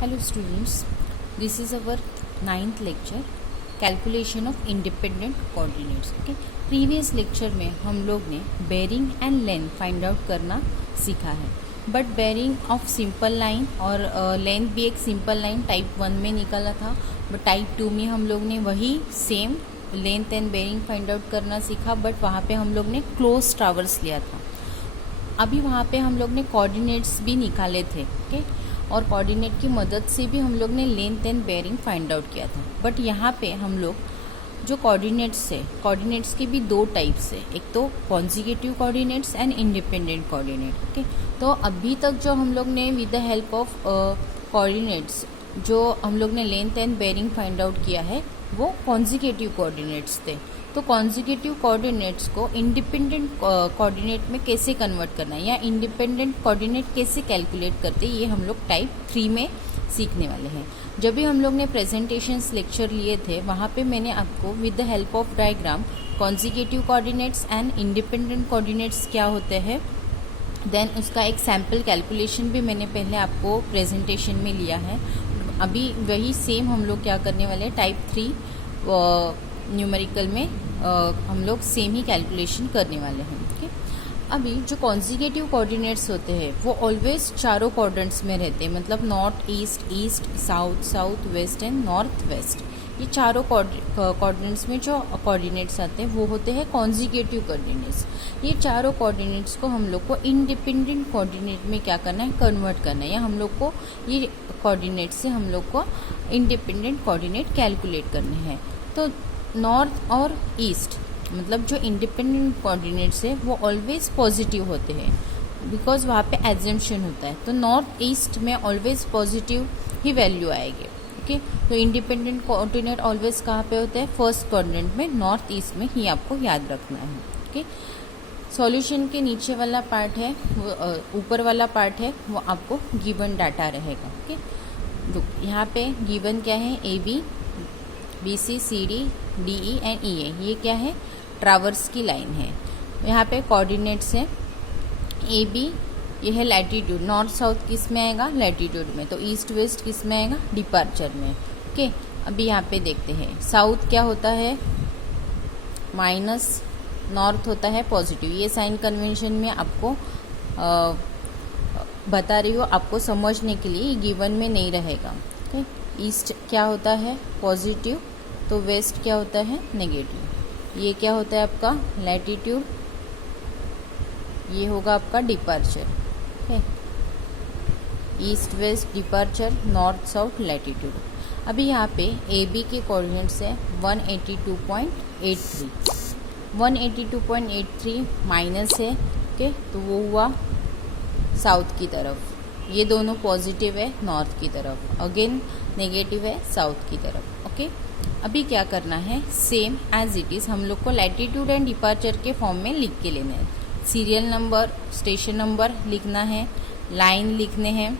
Hello students, this is our 9th lecture calculation of independent coordinates. Okay, previous lecture में हम लोग ने bearing and length find out करना सीखा है, but bearing of simple line और लेंथ भी एक सिंपल लाइन टाइप 1 में निकाला था, बट टाइप 2 में हम लोग ने वही same length and bearing find out करना सीखा, बट वहाँ पे हम लोग ने क्लोज ट्रावर्स लिया था। अभी वहाँ पे हम लोग ने कोऑर्डिनेट्स भी निकाले थे, ओके, और कोऑर्डिनेट की मदद से भी हम लोग ने length and bearing find out किया था। बट यहाँ पे हम लोग जो कोऑर्डिनेट्स है, कोऑर्डिनेट्स के भी दो टाइप्स है, एक तो consecutive coordinates and independent coordinate. Okay, तो अभी तक जो हम लोग ने with the help of coordinates जो हम लोग ने length and bearing find out किया है वो कॉन्जिक्यूटिव कोऑर्डिनेट्स थे। तो कॉन्जिक्यूटिव कोऑर्डिनेट्स को इंडिपेंडेंट कोऑर्डिनेट में कैसे कन्वर्ट करना है या इंडिपेंडेंट कोऑर्डिनेट कैसे कैलकुलेट करते हैं, ये हम लोग टाइप 3 में सीखने वाले हैं। जब भी हम लोग ने प्रेजेंटेशंस लेक्चर लिए थे वहाँ पे मैंने आपको with the help of diagram consecutive coordinates and independent coordinates क्या होते हैं, देन उसका एक सैम्पल कैलकुलेशन भी मैंने पहले आपको प्रेजेंटेशन में लिया है। अभी वही सेम हम लोग क्या करने वाले हैं, टाइप 3 न्यूमेरिकल में हम लोग सेम ही कैलकुलेशन करने वाले हैं। ओके, अभी जो कॉन्जिक्यूटिव कोऑर्डिनेट्स होते हैं वो ऑलवेज चारों क्वाड्रेंट्स में रहते हैं, मतलब north east, east south, south west and north west. ये चारों कोऑर्डिनेट्स में जो कोऑर्डिनेट्स आते हैं वो होते हैं कॉन्जिक्यूटिव कोऑर्डिनेट्स। ये चारों कोऑर्डिनेट्स को हम लोग को इंडिपेंडेंट कोऑर्डिनेट में क्या करना है, कन्वर्ट करना है, या हम लोग को ये कोऑर्डिनेट से हम लोग को इंडिपेंडेंट कोऑर्डिनेट कैलकुलेट करने हैं। तो नॉर्थ और ईस्ट मतलब जो इंडिपेंडेंट कोऑर्डिनेट्स है वो ऑलवेज पॉजिटिव होते हैं, बिकॉज वहाँ पे एजम्पशन होता है। तो नॉर्थ ईस्ट में ऑलवेज पॉजिटिव ही वैल्यू आएगी। ओके, तो इंडिपेंडेंट कोऑर्डिनेट ऑलवेज कहाँ पे होता है, फर्स्ट क्वाड्रेंट में, नॉर्थ ईस्ट में ही आपको याद रखना है। ओके, सॉल्यूशन के नीचे वाला पार्ट है वो ऊपर वाला पार्ट है वो आपको गिवन डाटा रहेगा। ओके, यहाँ पे गिवन क्या है, A B, B C, C D, D E and E A, ये क्या है, ट्रावर्स की लाइन है। यहाँ पे कोऑर्डिनेट्स है ए बी, ये है लैटीट्यूड, नॉर्थ साउथ किस में आएगा, लैटीट्यूड में, तो ईस्ट वेस्ट किस में आएगा, डिपार्चर में। ओके, अभी यहाँ पे देखते हैं साउथ क्या होता है, माइनस, नॉर्थ होता है पॉजिटिव। ये साइन कन्वेंशन में आपको बता रही हो, आपको समझने के लिए, गिवन में नहीं रहेगा। ओके, ईस्ट क्या होता है, पॉजिटिव, तो वेस्ट क्या होता है, नेगेटिव। ये क्या होता है आपका लैटीट्यूड, ये होगा आपका departure. Okay, east west departure, north south latitude. अभी यहाँ पे ए बी के कोऑर्डिनेट्स है 182.83, 182.83 माइनस है। ओके, तो वो हुआ साउथ की तरफ, ये दोनों पॉजिटिव है नॉर्थ की तरफ, अगेन नेगेटिव है साउथ की तरफ। ओके, अभी क्या करना है, सेम एज इट इज़ हम लोग को लैटीट्यूड एंड डिपार्चर के फॉर्म में लिख के लेना है। सीरियल नंबर, स्टेशन नंबर लिखना है, लाइन लिखने हैं,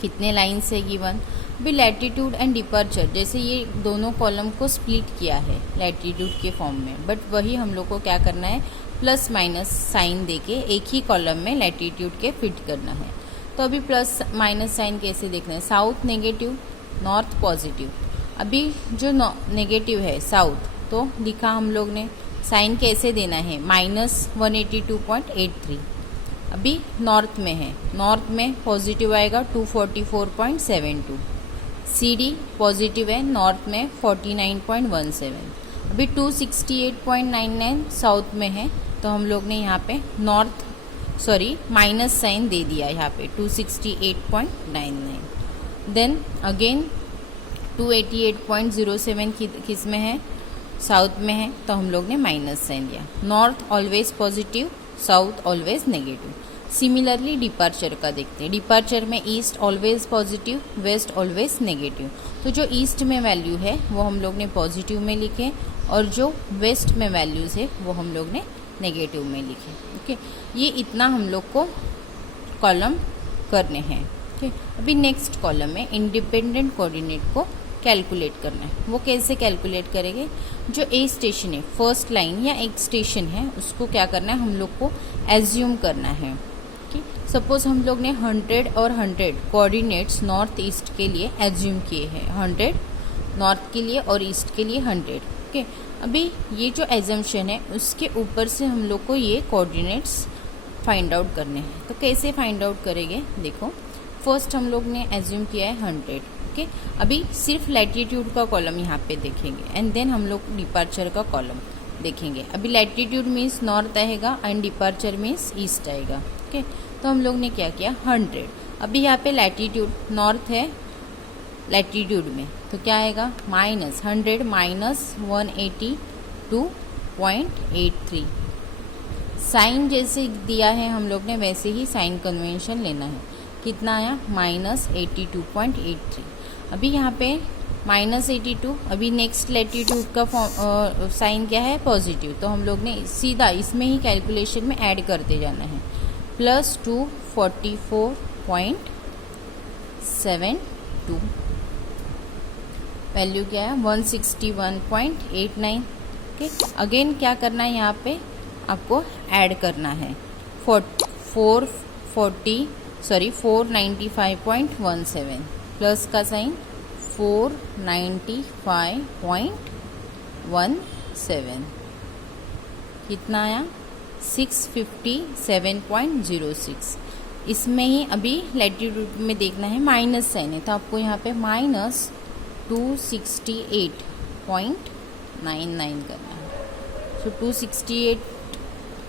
कितने लाइन से गिवन। अभी लैटीट्यूड एंड डिपार्चर जैसे ये दोनों कॉलम को स्प्लिट किया है लैटीट्यूड के फॉर्म में, बट वही हम लोग को क्या करना है, प्लस माइनस साइन देके एक ही कॉलम में लैटीट्यूड के फिट करना है। तो अभी प्लस माइनस साइन कैसे देखना है, साउथ नेगेटिव, नॉर्थ पॉजिटिव। अभी जो नेगेटिव है साउथ, तो लिखा हम लोग ने, साइन कैसे देना है, माइनस 182.83। अभी नॉर्थ में है, नॉर्थ में पॉजिटिव आएगा 244.72। सी डी पॉजिटिव है नॉर्थ में 49.17। अभी 268.99 साउथ में है, तो हम लोग ने यहाँ पे माइनस साइन दे दिया यहाँ पे 268.99। देन अगेन 288.07 किस में है, साउथ में है, तो हम लोग ने माइनस साइन दिया। North always positive, south always negative. Similarly departure का देखते हैं, डिपार्चर में east always positive, west always negative. तो जो ईस्ट में वैल्यू है वो हम लोग ने पॉजिटिव में लिखे, और जो वेस्ट में वैल्यूज़ है वो हम लोग ने नेगेटिव में लिखे। ओके, ये इतना हम लोग को कॉलम करने हैं। ओके, अभी नेक्स्ट कॉलम में इंडिपेंडेंट कोऑर्डिनेट को कैलकुलेट करना है। वो कैसे कैलकुलेट करेंगे, जो ए स्टेशन है, फर्स्ट लाइन या एक स्टेशन है, उसको क्या करना है, हम लोग को एज्यूम करना है। ओके, सपोज हम लोग ने 100 और 100 कोऑर्डिनेट्स नॉर्थ ईस्ट के लिए एज्यूम किए हैं, 100 नॉर्थ के लिए और ईस्ट के लिए 100। ओके, अभी ये जो एजम्पशन है उसके ऊपर से हम लोग को ये कोऑर्डिनेट्स फाइंड आउट करने हैं। तो कैसे फाइंड आउट करेंगे, देखो फर्स्ट हम लोग ने एज्यूम किया है 100। ओके, अभी सिर्फ लैटिट्यूड का कॉलम यहाँ पे देखेंगे एंड देन हम लोग डिपार्चर का कॉलम देखेंगे। अभी लैटिट्यूड मीन्स नॉर्थ आएगा एंड डिपार्चर मीन्स ईस्ट आएगा। ओके, तो हम लोग ने क्या किया 100। अभी यहाँ पे लैटिट्यूड नॉर्थ है लैटिट्यूड में, तो क्या आएगा -100 माइनस 182.83। साइन जैसे दिया है हम लोग ने वैसे ही साइन कन्वेंशन लेना है। कितना आया -82.83। अभी यहाँ पे -82, अभी नेक्स्ट लैटिट्यूड का साइन क्या है पॉजिटिव, तो हम लोग ने सीधा इसमें ही कैलकुलेशन में ऐड करते जाना है। +244.72, वैल्यू क्या है 161.89। ओके, अगेन क्या करना है यहाँ पे आपको ऐड करना है 495.17 प्लस का साइन 495.17, कितना आया 657.06। इसमें ही अभी लैटिट्यूड में देखना है माइनस साइन है, तो आपको यहाँ पे -268.99 करना है। सो 268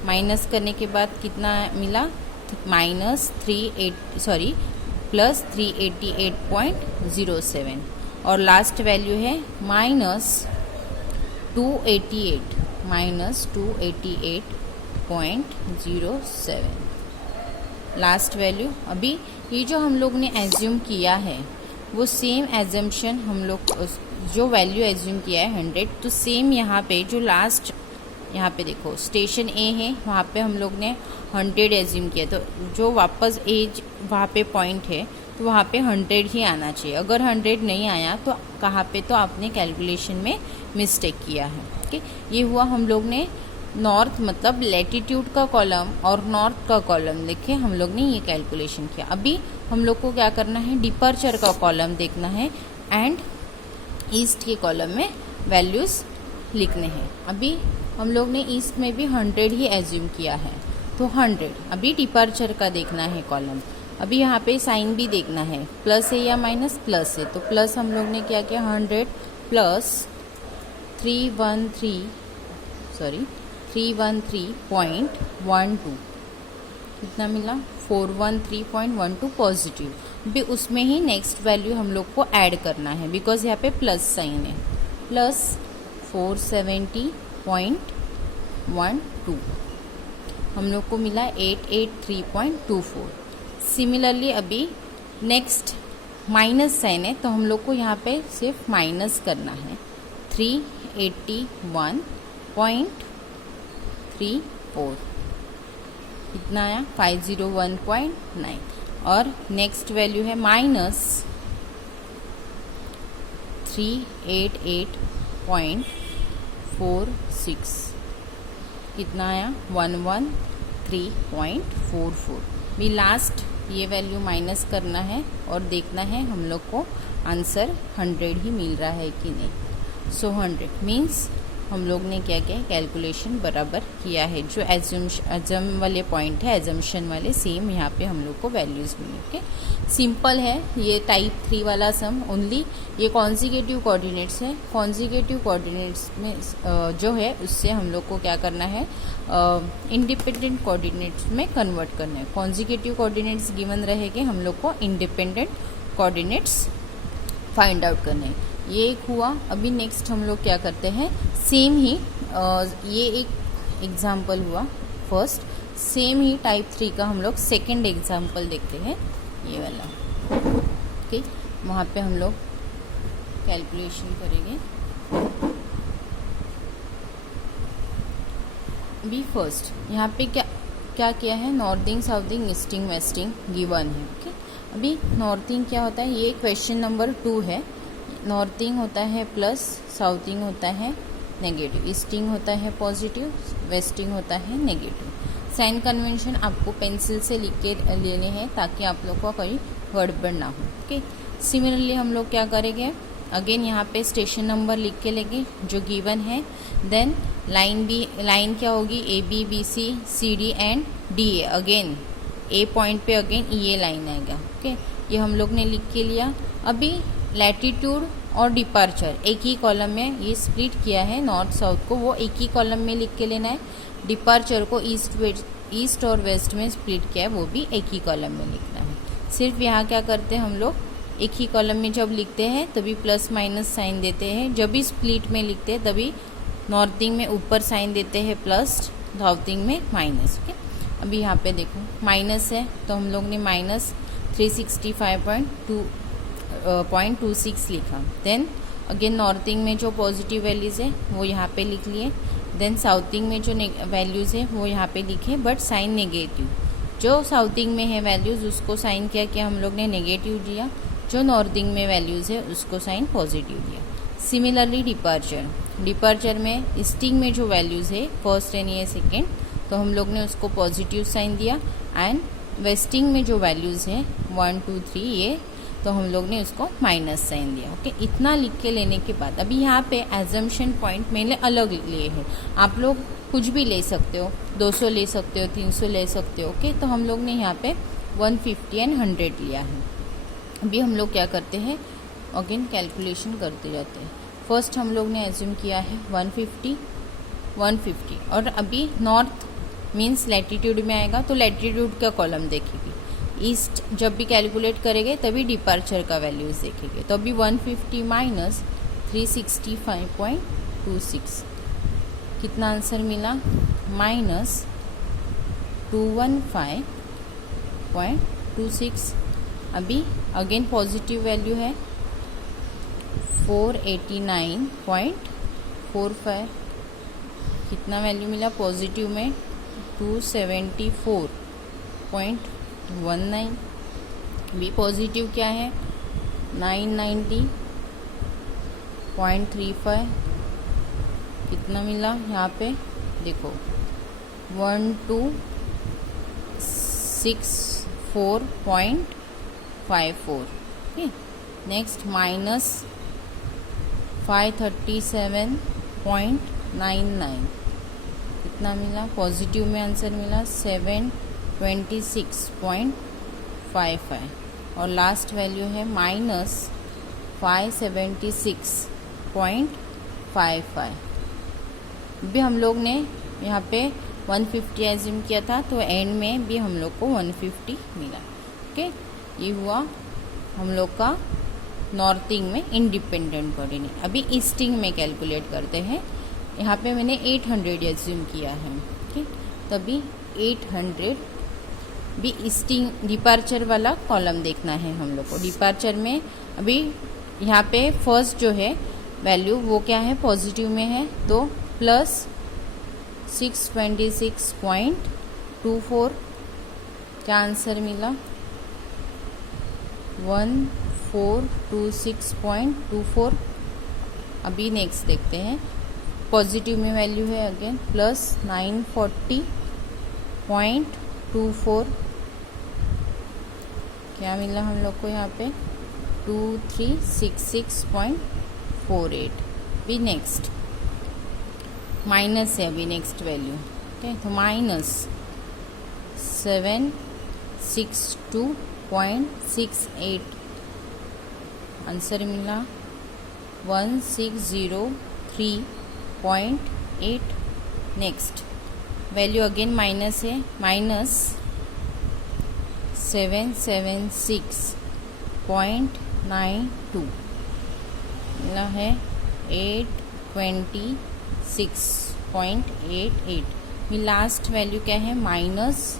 माइनस करने के बाद कितना मिला +388.07 और लास्ट वैल्यू है -288.07 लास्ट वैल्यू। अभी ये जो हम लोग ने एज्यूम किया है वो सेम एजम्पशन हम लोग जो वैल्यू एज्यूम किया है 100, तो सेम यहाँ पे जो लास्ट यहाँ पे देखो स्टेशन ए है वहाँ पे हम लोग ने 100 एज्यूम किया, तो जो वापस एज वहाँ पे पॉइंट है तो वहाँ पे 100 ही आना चाहिए। अगर 100 नहीं आया तो कहाँ पे, तो आपने कैलकुलेशन में मिस्टेक किया है। ओके, ये हुआ हम लोग ने नॉर्थ मतलब लैटिट्यूड का कॉलम और नॉर्थ का कॉलम देखे हम लोग ने ये कैलकुलेशन किया। अभी हम लोग को क्या करना है डिपार्चर का कॉलम देखना है एंड ईस्ट के कॉलम में वैल्यूज़ लिखने हैं। अभी हम लोग ने ईस्ट में भी 100 ही एज्यूम किया है, तो 100। अभी डिपार्चर का देखना है कॉलम। अभी यहाँ पे साइन भी देखना है, प्लस है या माइनस, प्लस है, तो प्लस हम लोग ने क्या किया 100 प्लस 313.12 कितना मिला 413.12 पॉजिटिव। भी उसमें ही नेक्स्ट वैल्यू हम लोग को ऐड करना है बिकॉज यहाँ पे प्लस साइन है, प्लस 470.12 हम लोग को मिला 883.24। सिमिलरली अभी नेक्स्ट माइनस साइन है तो हम लोग को यहाँ पे सिर्फ माइनस करना है 381.34 कितना आया 501.9 और नेक्स्ट वैल्यू है माइनस 388.46 कितना आया 113.44। भी लास्ट ये वैल्यू माइनस करना है और देखना है हम लोग को आंसर 100 ही मिल रहा है कि नहीं। सो 100 मीन्स हम लोग ने क्या किया कैलकुलेशन बराबर किया है। जो एजम वाले पॉइंट है एजम्पशन वाले सेम यहाँ पे हम लोग को वैल्यूज़ मिली। ओके, सिंपल है ये टाइप 3 वाला सम। ओनली ये कॉन्जिक्यूटिव कोऑर्डिनेट्स है, कॉन्जिक्यूटिव कोऑर्डिनेट्स में जो है उससे हम लोग को क्या करना है इंडिपेंडेंट कोऑर्डिनेट्स में कन्वर्ट करना है। कॉन्जिक्यूटिव कोऑर्डिनेट्स गिवन रहेंगे, हम लोग को इंडिपेंडेंट कोऑर्डिनेट्स फाइंड आउट करने हैं। ये एक हुआ। अभी नेक्स्ट हम लोग क्या करते हैं सेम ही ये एक एग्जाम्पल हुआ फर्स्ट, सेम ही टाइप 3 का हम लोग सेकंड एग्जाम्पल देखते हैं ये वाला। ओके, वहाँ पे हम लोग कैलकुलेशन करेंगे। अभी फर्स्ट यहाँ पे क्या किया है northing southing easting wasting given है। ओके, अभी नॉर्थिंग क्या होता है ये क्वेश्चन नंबर 2 है। नॉर्थिंग होता है प्लस, साउथिंग होता है नेगेटिव, ईस्टिंग होता है पॉजिटिव, वेस्टिंग होता है नेगेटिव। साइन कन्वेंशन आपको पेंसिल से लिख के लेने हैं ताकि आप लोग को कोई गड़बड़ ना हो। ओके, सिमिलरली हम लोग क्या करेंगे, अगेन यहाँ पे स्टेशन नंबर लिख के लेंगे जो गिवन है। देन लाइन क्या होगी, A B B C C D and D A. Again A point पे अगेन ये लाइन आएगा। ओके, ये हम लोग ने लिख के लिया। अभी लैटिट्यूड और डिपार्चर एक ही कॉलम में ये स्प्लिट किया है, नॉर्थ साउथ को वो एक ही कॉलम में लिख के लेना है। डिपार्चर को ईस्ट और वेस्ट में स्प्लिट किया है, वो भी एक ही कॉलम में लिखना है। सिर्फ यहाँ क्या करते हैं हम लोग, एक ही कॉलम में जब लिखते हैं तभी प्लस माइनस साइन देते हैं, जब भी स्प्लिट में लिखते हैं तभी नॉर्थिंग में ऊपर साइन देते हैं प्लस, साउथिंग में माइनस। ओके, अभी यहाँ पे देखो माइनस है तो हम लोग ने माइनस 365.26 लिखा। देन अगेन नॉर्थिंग में जो पॉजिटिव वैल्यूज़ है वो यहाँ पे लिख लिए। देन साउथिंग में जो वैल्यूज़ है वो यहाँ पे लिखे, बट साइन नेगेटिव। जो साउथिंग में है वैल्यूज़ उसको साइन क्या किया हम लोग ने, नेगेटिव दिया। जो नॉर्थिंग में वैल्यूज़ है उसको साइन पॉजिटिव दिया। सिमिलरली डिपार्चर में ईस्टिंग में जो वैल्यूज़ है फर्स्ट एंड ये सेकेंड, तो हम लोग ने उसको पॉजिटिव साइन दिया। एंड वेस्टिंग में जो वैल्यूज़ है 1 2 3 ये, तो हम लोग ने उसको माइनस साइन दिया। ओके, इतना लिख के लेने के बाद अभी यहाँ पे एजम्पशन पॉइंट मैंने अलग लिए हैं। आप लोग कुछ भी ले सकते हो, 200 ले सकते हो, 300 ले सकते हो। ओके, तो हम लोग ने यहाँ पे 150 एंड 100 लिया है। अभी हम लोग क्या करते हैं, अगेन कैलकुलेशन करते जाते हैं। फर्स्ट हम लोग ने एज्यूम किया है 150 और अभी नॉर्थ मीन्स लैटिट्यूड में आएगा तो लैटिट्यूड का कॉलम देखेगी। ईस्ट जब भी कैलकुलेट करेंगे तभी डिपार्चर का वैल्यूज़ देखेंगे। तो अभी 150 माइनस 365.26 कितना आंसर मिला, माइनस 215.26। अभी अगेन पॉजिटिव वैल्यू है 489.45, कितना वैल्यू मिला पॉजिटिव में 274.19। भी पॉजिटिव क्या है 990.35, कितना मिला यहाँ पे देखो 1264.54। ओके, नेक्स्ट माइनस 537.99, कितना मिला पॉजिटिव में आंसर मिला 726.55 और लास्ट वैल्यू है माइनस 576.55। भी हम लोग ने यहाँ पे 150 एज्यूम किया था तो एंड में भी हम लोग को 150 मिला। ओके, ये हुआ हम लोग का नॉर्थिंग में इंडिपेंडेंट कोऑर्डिनेट। अभी ईस्टिंग में कैलकुलेट करते हैं। यहाँ पे मैंने 800 एज्यूम किया है। ओके, तभी 800 भी ईस्टिंग डिपार्चर वाला कॉलम देखना है हम लोग को। डिपार्चर में अभी यहाँ पे फर्स्ट जो है वैल्यू वो क्या है पॉजिटिव में है तो प्लस 626.24, क्या आंसर मिला 1426.24। अभी नेक्स्ट देखते हैं, पॉजिटिव में वैल्यू है अगेन प्लस 940.24, क्या मिला हम लोग को यहाँ पे 2366.48। भी नेक्स्ट माइनस है अभी नेक्स्ट वैल्यू। ओके, तो माइनस 762.68, आंसर मिला 1603.8। नेक्स्ट वैल्यू अगेन माइनस है, माइनस 776.92 मिला है 826.88। भी लास्ट वैल्यू क्या है माइनस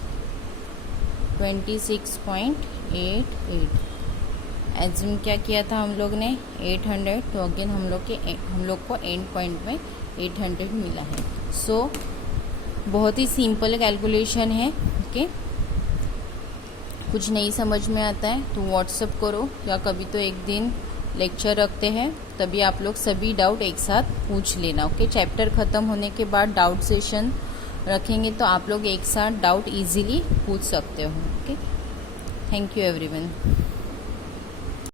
26.88। एज्यूम क्या किया था हम लोग ने 800, तो अगेन हम लोग को एंड पॉइंट में 800 मिला है। सो बहुत ही सिंपल कैलकुलेशन है। ओके, कुछ नहीं समझ में आता है तो व्हाट्सअप करो या कभी तो एक दिन लेक्चर रखते हैं तभी आप लोग सभी डाउट एक साथ पूछ लेना। ओके, चैप्टर ख़त्म होने के बाद डाउट सेशन रखेंगे तो आप लोग एक साथ डाउट इजीली पूछ सकते हो। Okay, thank you everyone.